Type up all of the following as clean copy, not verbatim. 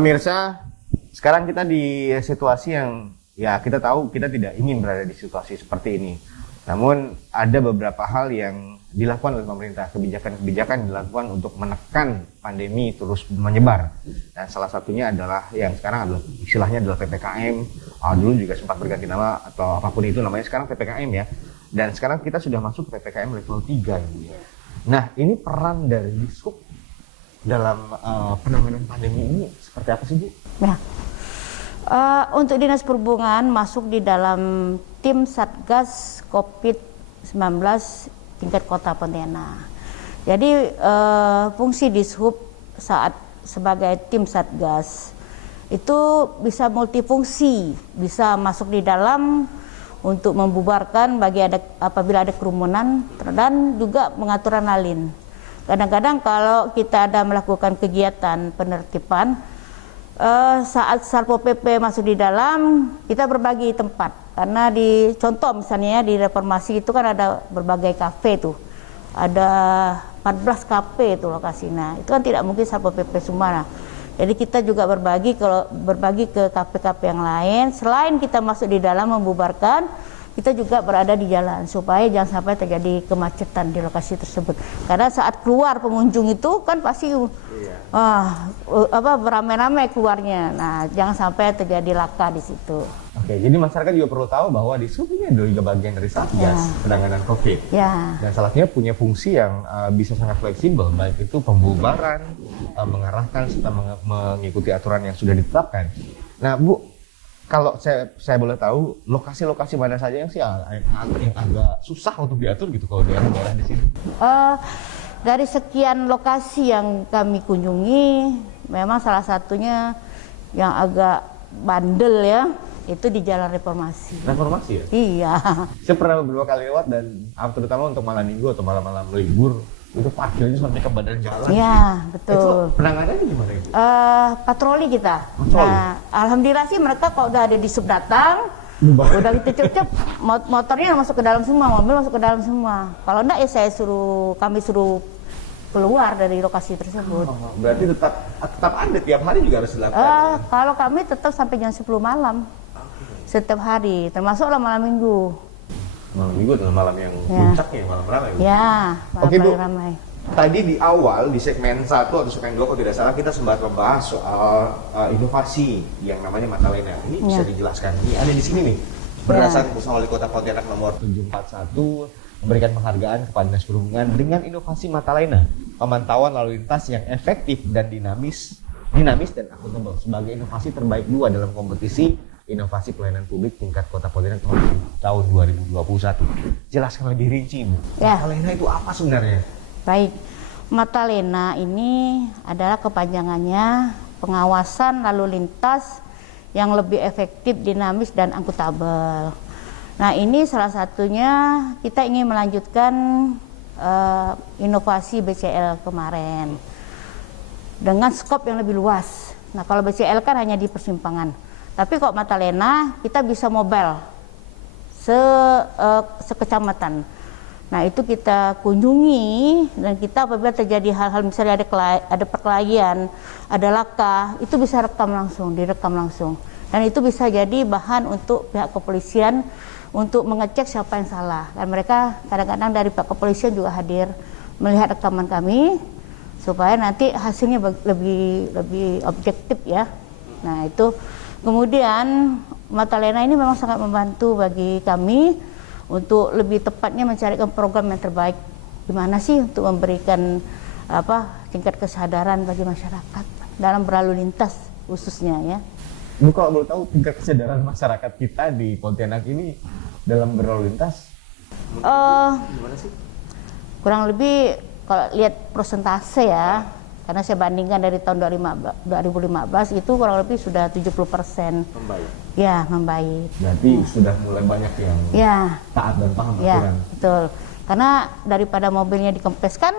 Pemirsa, sekarang kita di situasi yang ya kita tahu kita tidak ingin berada di situasi seperti ini. Namun ada beberapa hal yang dilakukan oleh pemerintah, kebijakan-kebijakan dilakukan untuk menekan pandemi terus menyebar. Dan salah satunya adalah yang sekarang adalah istilahnya adalah PPKM. Dulu juga sempat berganti nama atau apapun itu namanya, sekarang PPKM ya. Dan sekarang kita sudah masuk ke PPKM level 3 ya. Nah, ini peran dari Dishub dalam penanganan pandemi ini seperti apa sih, Bu? Ya. Untuk Dinas Perhubungan masuk di dalam tim Satgas COVID-19 tingkat Kota Pontianak. Jadi fungsi Dishub saat sebagai tim Satgas itu bisa multifungsi, bisa masuk di dalam untuk membubarkan apabila ada kerumunan dan juga pengaturan lalin. Kadang-kadang kalau kita ada melakukan kegiatan penertiban, saat Satpol PP masuk di dalam, kita berbagi tempat. Karena contoh misalnya di Reformasi itu kan ada berbagai kafe tuh. Ada 14 kafe itu lokasinya. Itu kan tidak mungkin Satpol PP semua. Jadi kita juga berbagi ke kafe-kafe yang lain. Selain kita masuk di dalam membubarkan, kita juga berada di jalan supaya jangan sampai terjadi kemacetan di lokasi tersebut. Karena saat keluar pengunjung itu kan pasti beramai-ramai keluarnya. Nah, jangan sampai terjadi laka di situ. Oke, jadi masyarakat juga perlu tahu bahwa Dishub ini adalah juga bagian dari Satgas penanganan COVID. Ya. Dan salah satunya punya fungsi yang bisa sangat fleksibel, baik itu pembubaran, mengarahkan serta mengikuti aturan yang sudah ditetapkan. Nah, Bu, kalau saya boleh tahu lokasi-lokasi mana saja yang agak susah untuk diatur gitu kalau daerah di sini? Dari sekian lokasi yang kami kunjungi, memang salah satunya yang agak bandel ya, itu di Jalan Reformasi. Reformasi ya? Iya. Saya pernah beberapa kali lewat dan terutama untuk malam minggu atau malam-malam libur, itu parkirnya sampai ke badan jalan. Iya, betul. Itu penanganannya gimana itu? Patroli kita. Patroli? Nah, alhamdulillah sih mereka kalau udah ada Dishub datang, udah gitu cep-cep, motornya masuk ke dalam semua, mobil masuk ke dalam semua. Kalau enggak ya kami suruh keluar dari lokasi tersebut. Berarti tetap ada tiap hari juga harus dilakukan? Kalau kami tetap sampai jam 10 malam. Setiap hari, termasuklah malam minggu. Malam minggu adalah malam yang puncaknya, malam ramai. Ya, malam ramai. Tadi di awal, di segmen 1 atau segmen 2 kalau tidak salah, kita sempat membahas soal inovasi yang namanya Matalena. Ini bisa dijelaskan, ini ada di sini nih. Berdasarkan Keputusan Wali Kota Pontianak nomor 741, memberikan penghargaan kepada Dinas Perhubungan dengan inovasi Matalena, pemantauan lalu lintas yang efektif dan dinamis dan akuntabel sebagai inovasi terbaik 2 dalam kompetisi inovasi pelayanan publik tingkat Kota Pontianak tahun 2021. Jelaskan lebih rinci, Bu. Matalena itu apa sebenarnya? Baik, Matalena ini adalah kepanjangannya pengawasan lalu lintas yang lebih efektif, dinamis, dan akuntabel. Nah, ini salah satunya kita ingin melanjutkan inovasi BCL kemarin dengan skop yang lebih luas. Nah, kalau BCL kan hanya di persimpangan. Tapi kok Matalena kita bisa mobile sekecamatan. Nah, itu kita kunjungi dan kita apabila terjadi hal-hal misalnya ada perkelahian, ada laka, itu bisa direkam langsung. Dan itu bisa jadi bahan untuk pihak kepolisian untuk mengecek siapa yang salah. Dan mereka kadang-kadang dari pihak kepolisian juga hadir melihat rekaman kami supaya nanti hasilnya lebih objektif ya. Nah, itu kemudian Matalena ini memang sangat membantu bagi kami untuk lebih tepatnya mencarikan program yang terbaik. Gimana sih untuk memberikan tingkat kesadaran bagi masyarakat dalam berlalu lintas khususnya ya. Bu, kalau boleh tahu tingkat kesadaran masyarakat kita di Pontianak ini dalam berlalu lintas gimana sih? Kurang lebih kalau lihat persentase ya, karena saya bandingkan dari tahun 2015 itu kurang lebih sudah 70%. Membaik. Ya, membaik. Berarti sudah mulai banyak yang taat dan paham aturan. Ya, betul. Karena daripada mobilnya dikempeskan,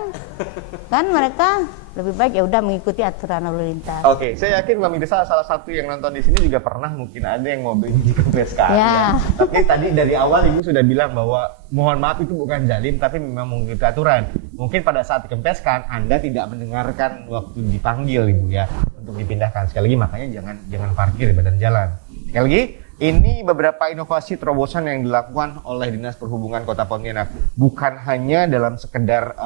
kan mereka lebih baik ya udah mengikuti aturan lalu lintas. Oke, saya yakin Mbak Mirsa salah satu yang nonton di sini juga pernah mungkin ada yang mobilnya dikempeskan. Ya. Tapi tadi dari awal Ibu sudah bilang bahwa mohon maaf itu bukan zalim tapi memang mengikuti aturan. Mungkin pada saat dikempeskan Anda tidak mendengarkan waktu dipanggil Ibu ya untuk dipindahkan. Sekali lagi makanya jangan parkir di badan jalan. Sekali lagi, ini beberapa inovasi terobosan yang dilakukan oleh Dinas Perhubungan Kota Pontianak. Bukan hanya dalam sekedar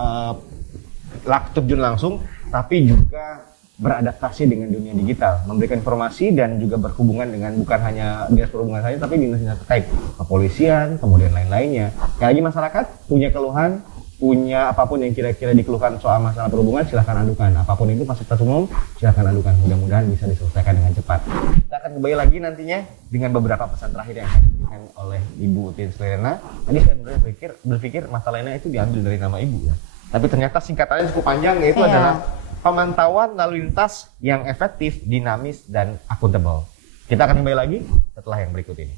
terjun langsung, tapi juga beradaptasi dengan dunia digital, memberikan informasi dan juga berhubungan dengan bukan hanya Dinas Perhubungan saja, tapi dinas-dinas terkait, kepolisian, kemudian lain-lainnya. Sekali lagi masyarakat punya keluhan, punya apapun yang kira-kira dikeluhkan soal masalah perhubungan, silahkan adukan. Apapun itu fasilitas umum, silahkan adukan. Mudah-mudahan bisa diselesaikan dengan cepat. Kita akan kembali lagi nantinya dengan beberapa pesan terakhir yang akan diberikan oleh Ibu Utin Slerena. Tadi saya berpikir masalahnya itu diambil dari nama Ibu ya. Tapi ternyata singkatannya cukup panjang, yaitu adalah pemantauan lalu lintas yang efektif, dinamis, dan akuntabel. Kita akan kembali lagi setelah yang berikut ini.